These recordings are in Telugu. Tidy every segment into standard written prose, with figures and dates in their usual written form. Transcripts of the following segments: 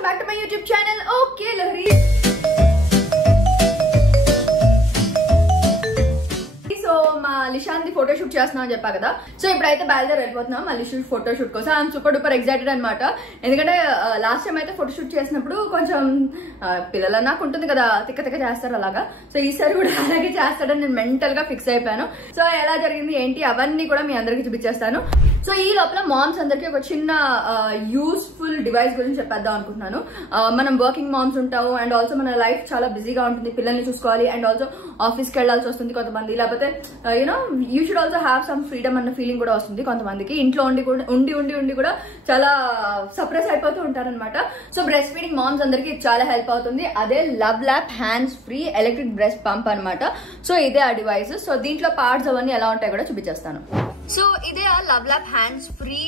welcome back to my YouTube channel. Okay, Lahari. So, ma Lishanthi photo shoot chestunna ani cheppa kada. So, ippudaithe baldar vellipothunam ma Lishu photo shoot kosam. I am super duper excited anamata. Endukante last time aithe photo shoot chesinappudu koncham pillala naaku untundi kada tikka tikka chestaru alaga. So, ee sari kuda alage chestadani nenu mental ga fix ayipanu. So, ela jarigindi enti avanni kuda mee andariki chupichestanu. So ఈ లోపల మామ్స్ అందరికి ఒక చిన్న యూస్ఫుల్ డివైస్ గురించి చెప్పేద్దాం అనుకుంటున్నాను. మనం వర్కింగ్ మామ్స్ ఉంటాము అండ్ ఆల్సో మన లైఫ్ చాలా బిజీగా ఉంటుంది, పిల్లల్ని చూసుకోవాలి అండ్ ఆల్సో ఆఫీస్కి వెళ్లాల్సి వస్తుంది కొంతమంది, లేకపోతే you know you should also have some freedom అన్న ఫీలింగ్ కూడా వస్తుంది కొంతమందికి. ఇంట్లో ఉండి కూడా చాలా సప్రెస్ అయిపోతూ ఉంటారనమాట. సో బ్రెస్ట్ ఫీడింగ్ మామ్స్ అందరికి చాలా హెల్ప్ అవుతుంది. అదే love lap hands free electric breast pump అనమాట. సో ఇదే ఆ డివైస్. సో దీంట్లో పార్ట్స్ అవన్నీ ఎలా ఉంటాయో కూడా చూపించేస్తాను. సో ఇదే ఆ love lap hands free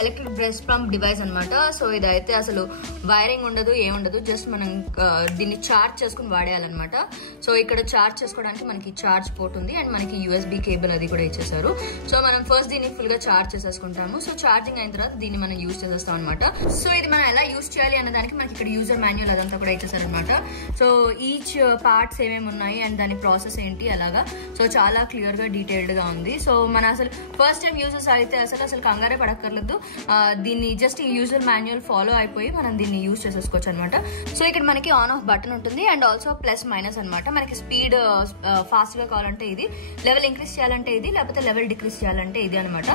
electric breast pump device అనమాట. సో ఇదైతే అసలు వైరింగ్ ఉండదు, ఏముండదు, జస్ట్ మనం దీన్ని చార్జ్ చేసుకుని వాడేయాలన్నమాట. సో ఇక్కడ చార్జ్ చేసుకోవడానికి మనకి చార్జ్ పోర్ట్ ఉంది అండ్ మనకి యూఎస్బీ కేబుల్ అది కూడా ఇచ్చేసారు. సో మనం ఫస్ట్ దీన్ని ఫుల్ గా చార్జ్ చేసేసుకుంటాము. సో ఛార్జింగ్ అయిన తర్వాత దీన్ని మనం యూజ్ చేసేస్తాం అనమాట. సో ఇది మనం ఎలా యూజ్ చేయాలి అనే దానికి మనకి ఇక్కడ యూజర్ మాన్యువల్ అదంతా కూడా ఇచ్చేసారనమాట. సో ఈచ్ పార్ట్స్ ఏమేమి ఉన్నాయి అండ్ దాని ప్రాసెస్ ఏంటి అలాగా సో చాలా క్లియర్ గా డీటెయిల్డ్ గా ఉంది. సో మన అసలు ఫస్ట్ టైం యూజర్స్ అయితే అసలు కంగారే పడక్కర్లేదు. దీన్ని జస్ట్ ఈ యూజర్ మాన్యువల్ ఫాలో అయిపోయి మనం దీన్ని యూజ్ చేసేసుకోవచ్చు అనమాట. సో ఇక్కడ మనకి ఆన్ ఆఫ్ బటన్ ఉంటుంది అండ్ ఆల్సో ప్లస్ మైనస్ అనమాట. మనకి స్పీడ్ ఫాస్ట్ గా కావాలంటే ఇది, లెవెల్ ఇంక్రీజ్ చేయాలంటే ఇది, లేకపోతే లెవెల్ డిక్రీజ్ చేయాలంటే ఇది అనమాట.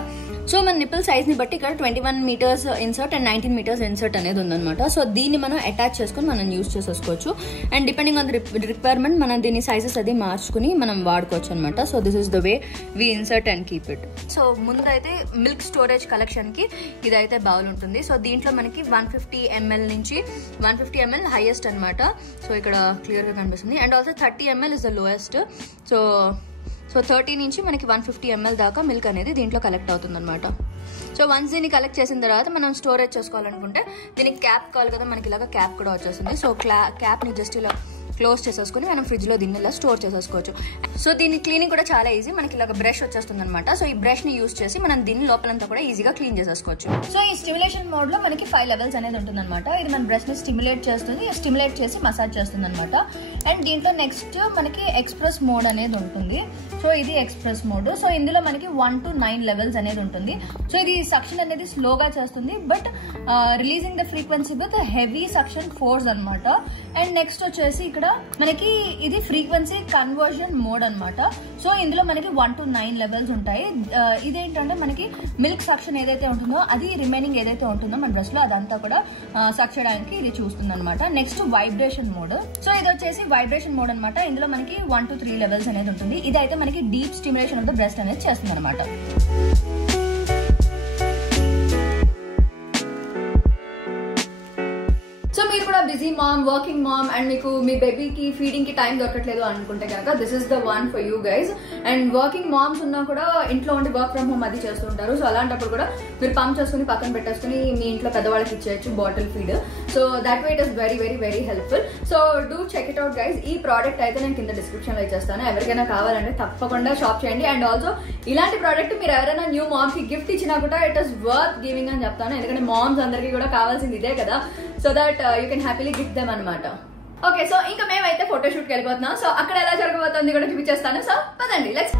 సో మన నిపుల్ సైజ్ ని బట్టి ఇక్కడ 21 metres insert and 19 metres insert అనేది ఉందన్నమాట. సో దీన్ని మనం అటాచ్ చేసుకుని మనం యూజ్ చేసేసుకోవచ్చు and depending on the requirement మనం దీని సైజెస్ అది మార్చుకుని మనం వాడుకోవచ్చు అనమాట. So this is the way we insert and keep it. So ముందు అయితే మిల్క్ స్టోరేజ్ కలెక్షన్ కి ఇదైతే బౌల్ ఉంటుంది. సో దీంట్లో మనకి 150 ml నుంచి 150 ml హైయెస్ట్ అనమాట. సో ఇక్కడ క్లియర్ గా కనిపిస్తుంది and also 30 ml is the lowest. So 30 నుంచి మనకి 150 ml దాకా మిల్క్ అనేది దీంట్లో కలెక్ట్ అవుతుంది అనమాట. సో వన్స్ దీన్ని కలెక్ట్ చేసిన తర్వాత మనం స్టోరేజ్ చేసుకోవాలనుకుంటే దీనికి క్యాప్ కావాలి కదా, మనకి ఇలాగ క్యాప్ కూడా వచ్చేస్తుంది. సో క్యాప్ ని జస్ట్ ఇలా క్లోజ్ చేసేసుకుని మనం ఫ్రిడ్జ్ లో దీన్ని ఇలా స్టోర్ చేసేసుకోవచ్చు. సో దీని క్లీనింగ్ కూడా చాలా ఈజీ. మనకి ఇలాగ బ్రష్ వచ్చేస్తుంది అనమాట. సో ఈ బ్రష్ ని యూజ్ చేసి మనం దీని లోపలంతా కూడా ఈజీగా క్లీన్ చేసేసుకోవచ్చు. సో ఈ స్టిమ్యులేషన్ మోడ్ లో మనకి 5 లెవెల్స్ అనేది ఉంటుంది అనమాట. ఇది మన బ్రష్ ని స్టిమ్యులేట్ చేస్తుంది, స్టిమ్యులేట్ చేసి మసాజ్ చేస్తుంది అనమాట. అండ్ దీంట్లో నెక్స్ట్ మనకి ఎక్స్ప్రెస్ మోడ్ అనేది ఉంటుంది. సో ఇది ఎక్స్ప్రెస్ మోడ్. సో ఇందులో మనకి 1 to 9 లెవెల్స్ అనేది ఉంటుంది. సో ఇది సక్షన్ అనేది స్లోగా చేస్తుంది but releasing the frequency with heavy suction force అనమాట. అండ్ నెక్స్ట్ వచ్చేసి ఇక్కడ మనకి ఇది ఫ్రీక్వెన్సీ కన్వర్షన్ మోడ్ అనమాట. సో ఇందులో మనకి 1 to 9 లెవెల్స్ ఉంటాయి. ఇదేంటంటే మనకి మిల్క్ సక్షన్ ఏదైతే ఉంటుందో అది రిమైనింగ్ ఏదైతే ఉంటుందో మన డ్రెస్ లో అదంతా కూడా సక్ చేయడానికి ఇది చూస్తుంది అనమాట. Next vibration mode. సో ఇది వచ్చేసి వైబ్రేషన్ మోడ్ అనమాట. ఇందులో మనకి 1 to 3 లెవెల్స్ అనేది ఉంటుంది. ఇదైతే మనకి deep stimulation of the breast అనేది చేస్తుంది అనమాట. సో మీరు కూడా busy mom, working mom and మీకు మీ బేబీకి ఫీడింగ్ కి టైం దొరకట్లేదు అనుకుంటే కనుక this is the one for you guys. And working moms ఉన్నా కూడా ఇంట్లో ఉండి వర్క్ ఫ్రమ్ హోమ్ అది చేస్తుంటారు. సో అలాంటప్పుడు కూడా మీరు పంప్ చేసుకుని పక్కన పెట్టేసుకుని మీ ఇంట్లో పెద్దవాళ్ళకి ఇచ్చేయచ్చు bottle feed. So that way it is very very very helpful. So do check it out guys. ఈ ప్రోడక్ట్ అయితే నేను కింద డిస్క్రిప్షన్ లో ఇచ్చేస్తాను. ఎవరికైనా కావాలంటే తప్పకుండా షాప్ చేయండి. అండ్ ఆల్సో ఇలాంటి ప్రోడక్ట్ మీరు ఎవరైనా న్యూ మామ్ కి గిఫ్ట్ ఇచ్చినా కూడా ఇట్ ఇస్ వర్త్ గివింగ్ అని చెప్తాను. ఎందుకంటే మామ్స్ అందరికీ కూడా కావాల్సింది ఇదే కదా. So that you can happily gift them అనమాట. ఓకే, సో ఇంకా మేమైతే ఫోటోషూట్ కి వెళ్ళిపోతున్నాం. సో అక్కడ ఎలా జరగబోతుంది కూడా చూపించేస్తాను. సో పదండి let's.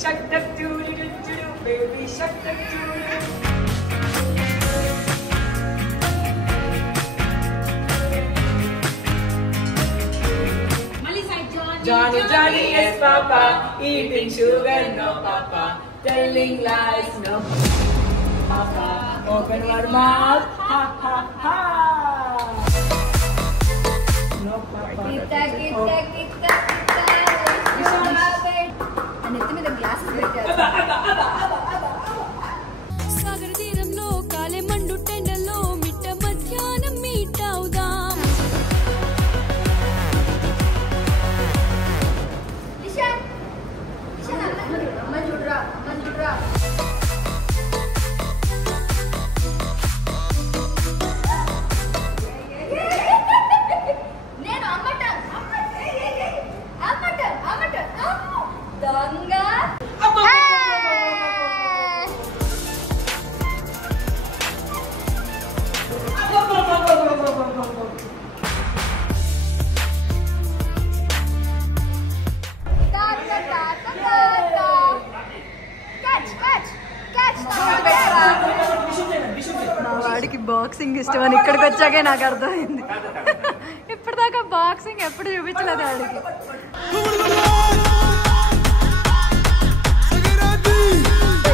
shark do do do do do, baby shark do do do. Johnny, Johnny, yes, Papa. Eating sugar, no, Papa. Telling lies, no, Papa. Open your mouth, ha, ha, ha. No, Papa. Kita. నెత్తి మీద గ్లాసెస్ పెట్టారు. సాగర తీరంలో కాలే మండు టెండల్లో మిట్ట మధ్యాహ్నం మీట్ అవుదాం. అమ్మ చూడరా. నేను అమ్మట దొంగ. మా వాడికి బాక్సింగ్ ఇష్టం అని ఇక్కడికి వచ్చాకే నాకు అర్థమైంది. ఇప్పటిదాకా బాక్సింగ్ ఎప్పుడు చూపించలేదు వాడికి.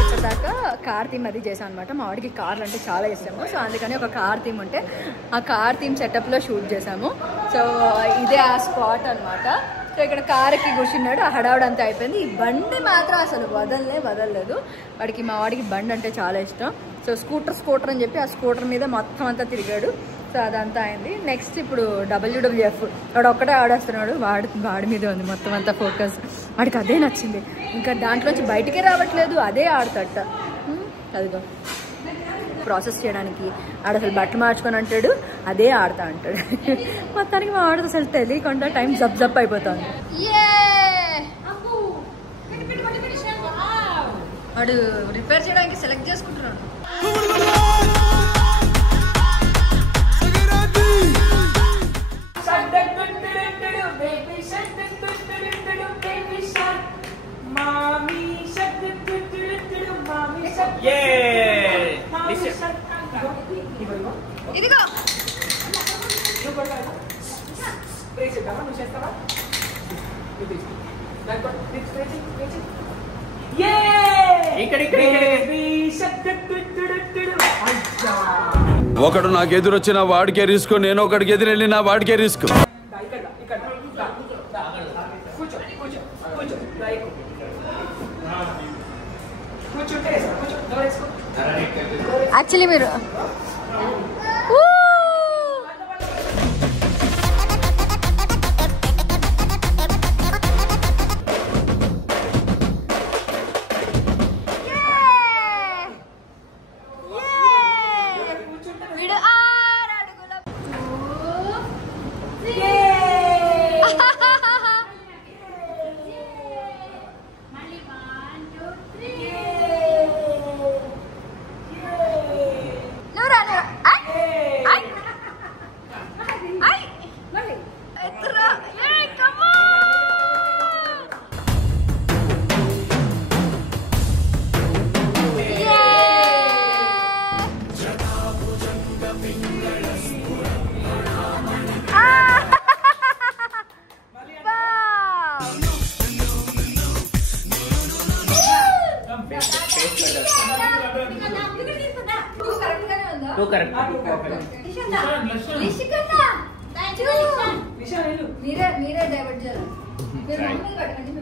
ఇప్పటిదాకా కార్ థీమ్ అది చేసాం అనమాట. మా వాడికి కార్లు అంటే చాలా ఇష్టము. సో అందుకని ఒక కార్ థీమ్ ఉంటే ఆ కార్ థీమ్ సెటప్లో షూట్ చేసాము. సో ఇదే ఆ స్పాట్ అనమాట. సో ఇక్కడ కారుకి కూర్చున్నాడు. ఆ హడావుడంతా అయిపోయింది. ఈ బండి మాత్రం అసలు వదలలేదు వాడికి. మా వాడికి బండి అంటే చాలా ఇష్టం. సో స్కూటర్ అని చెప్పి ఆ స్కూటర్ మీద మొత్తం అంతా తిరిగాడు. సో అదంతా అయింది. నెక్స్ట్ ఇప్పుడు WWF వాడు ఒక్కడే ఆడేస్తున్నాడు. వాడి మీదే ఉంది మొత్తం అంతా ఫోకస్. వాడికి అదే నచ్చింది. ఇంకా దాంట్లోంచి బయటికే రావట్లేదు. అదే ఆడతట. అదిగో ప్రాసెస్ చేయడానికి ఆడ అసలు బట్టలు మార్చుకొని అంటాడు. అదే ఆడతా అంటాడు. మొత్తానికి మా ఆడదు అసలు తెలియకుండా టైం జప్ అయిపోతుంది. వాడు రిపేర్ చేయడానికి సెలెక్ట్ చేసుకుంటున్నాడు. ఇదిగో ఒకడు నాకు ఎదురొచ్చిన వాడికే రిస్క్, నేను ఒకడికి ఎదురెళ్ళిన వాడికే రిస్క్. యాక్చువల్లీ మీరు మీరే డైవర్ట్ చేయాలి. మీరు మమ్మల్ని పట్టండి.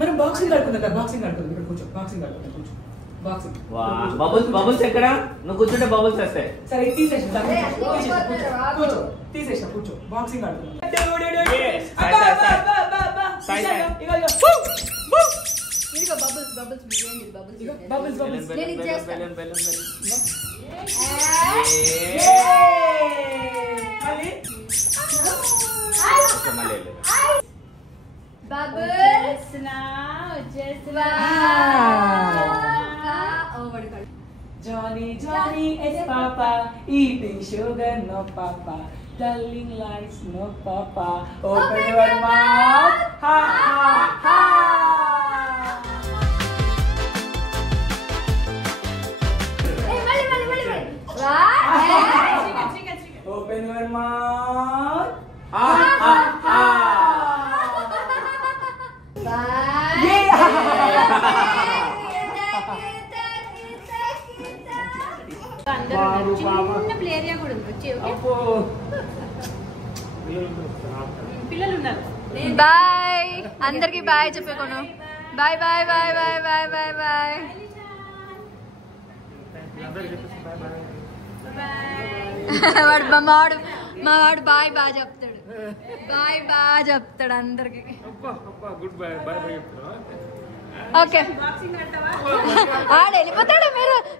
మనం బాక్సింగ్ ఆడుకుందాం. బాక్సింగ్ ఆడుకుందాం. కూర్చో. బాక్సింగ్ ఆడుకుందాం. కూర్చో. బబుల్స్ ఎక్కడ? నువ్వు కూర్చుంటే బబుల్స్ వస్తాయి. సరే తీసేసిన కూర్చో. బాక్సింగ్ ఆడుతున్నాం. Johnny, Johnny is Papa, eating sugar, no Papa, telling lies, no Papa, open your mouth, ha ha ha. Open your mouth, ha ha ha. చిన్న ప్లే ఏరియా కూడా ఉంది. పిల్లలు ఉన్నారు. బాయ్ అందరికి బాయ్ చెప్పేకోను. Bye bye bye bye bye bye bye. వాడు మా వాడు బాయ్ బాగా చెప్తాడు. బాయ్ బాగా చెప్తాడు అందరికి. ఓకే వాడు వెళ్ళిపోతాడు.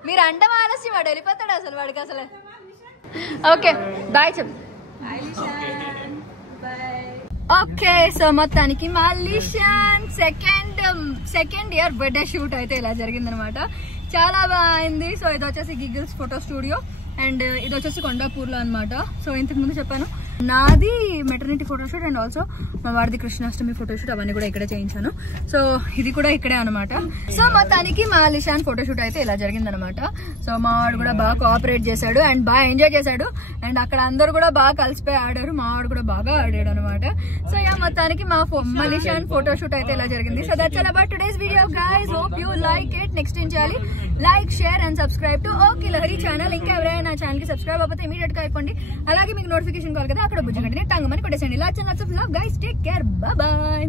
మీరు అండం ఆలస్యం, వాడు వెళ్ళిపోతాడు అసలు. వాడికి అసలు ఓకే బాయ్ చెప్పు. ఓకే సో మొత్తానికి మా Lishan second year birthday shoot అయితే ఇలా జరిగిందనమాట. చాలా బాగుంది. సో ఇది వచ్చేసి గిగిల్స్ ఫోటో స్టూడియో అండ్ ఇది వచ్చేసి కొండాపూర్లో అనమాట. సో ఇంతకు ముందు చెప్పాను నాది మెటర్నిటీ ఫోటోషూట్ అండ్ ఆల్సో మా వాడిది కృష్ణాష్టమి ఫోటోషూట్, అవన్నీ కూడా ఇక్కడే చేయించాను. సో ఇది కూడా ఇక్కడే అనమాట. సో మొత్తానికి మా లిషాన్ ఫోటోషూట్ అయితే ఇలా జరిగిందనమాట. సో మా వాడు కూడా బాగా కోఆపరేట్ చేశాడు అండ్ బాగా ఎంజాయ్ చేశాడు అండ్ అక్కడ అందరు కూడా బాగా కలిసిపోయి ఆడారు. మా వాడు కూడా బాగా ఆడాడు అనమాట. సో మొత్తానికి మా లిషాన్ ఫోటోషూట్ అయితే ఇలా జరిగింది. So that's all about today's video guys. Hope you like it. Next ఏం చేయాలి? Like, share and subscribe to okay Lahari channel. ఇంకా ఎవరైనా నా ఛానల్ కి సబ్స్క్రైబ్ అయిపోతే ఇమీడియట్ గా అయిపోండి. అలాగే మీకు నోటిఫికేషన్ కావాలి కదా, అక్కడ బుజ్జి గంటనే టంగమని కొట్టేసండి. Lots and lots of love guys. Take care. Bye by.